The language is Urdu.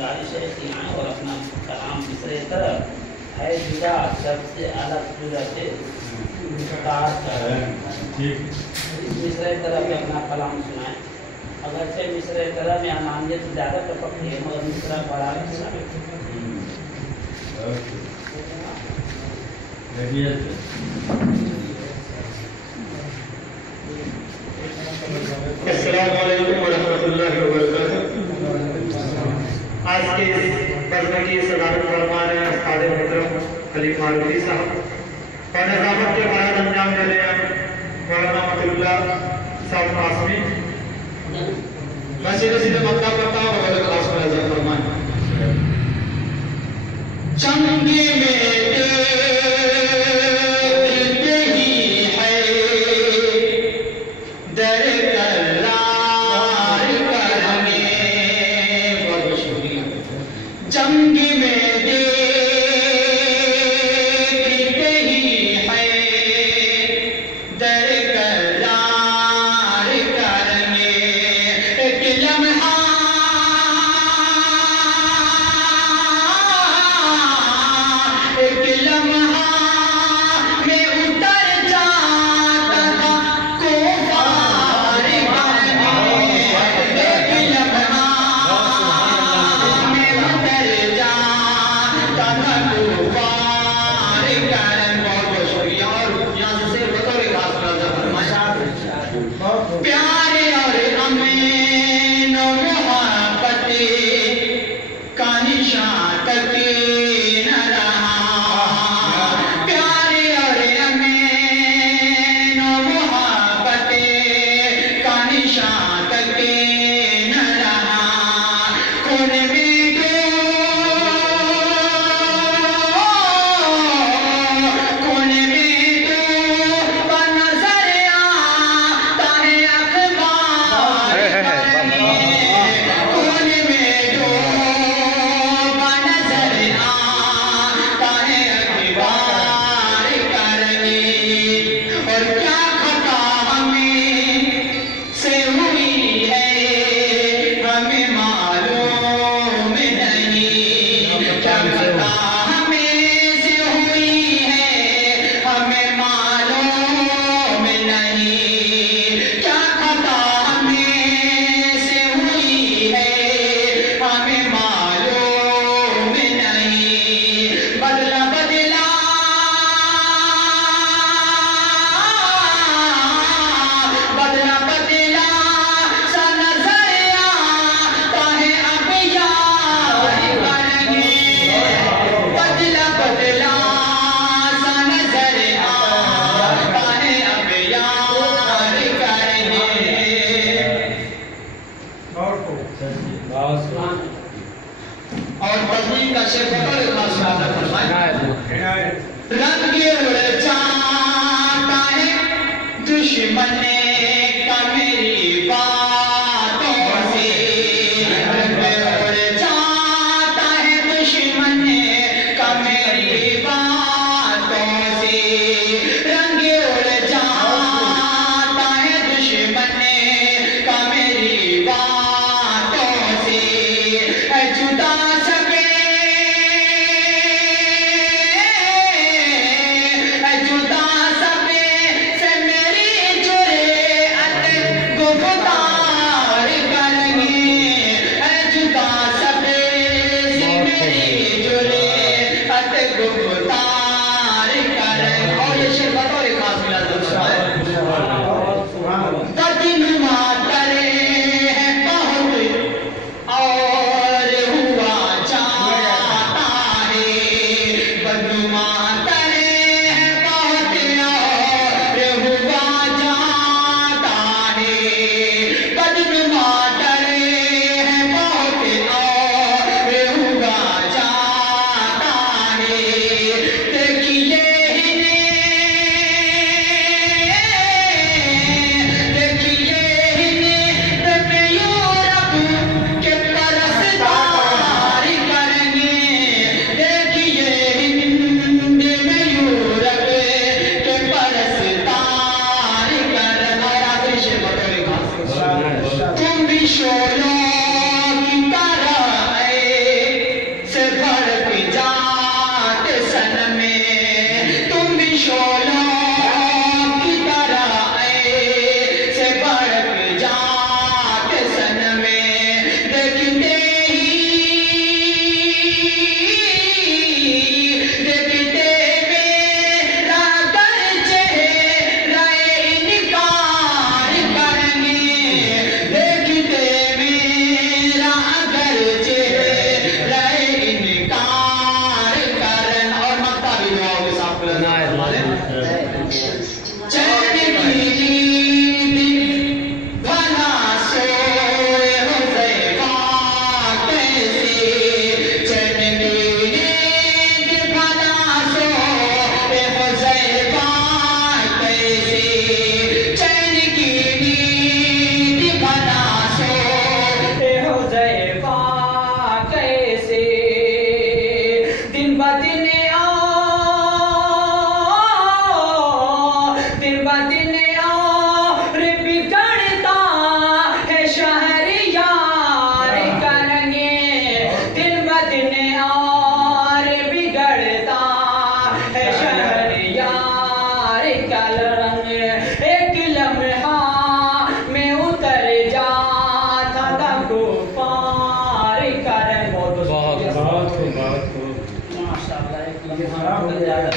گزارشیں کی ہیں اور اپنا کلام دوسرے طرف ہے جدا سب سے الگ جدا سے کار کر دوسرے طرف اپنا کلام سنائیں. اگرچہ مصرے طرح میں انانیت زیادہ ٹپکتی ہے مگر مصرا بڑا حصہ ہے. السلام علیکم ورحمۃ اللہ وبرکاتہ. آج کے بزم کی صدارت فرما رہے ہیں استاد محترم علی معروفی صاحب اور نظامت کے بعد انجام دے رہے ہیں مولانا مطلب اللہ صاحب قاسمی. میں سیدھے سیدھے مطلب کرتا ہوں وغیرہ کلاس میں نظر فرمائیں. چنگی میں سے میری جرے زیادہ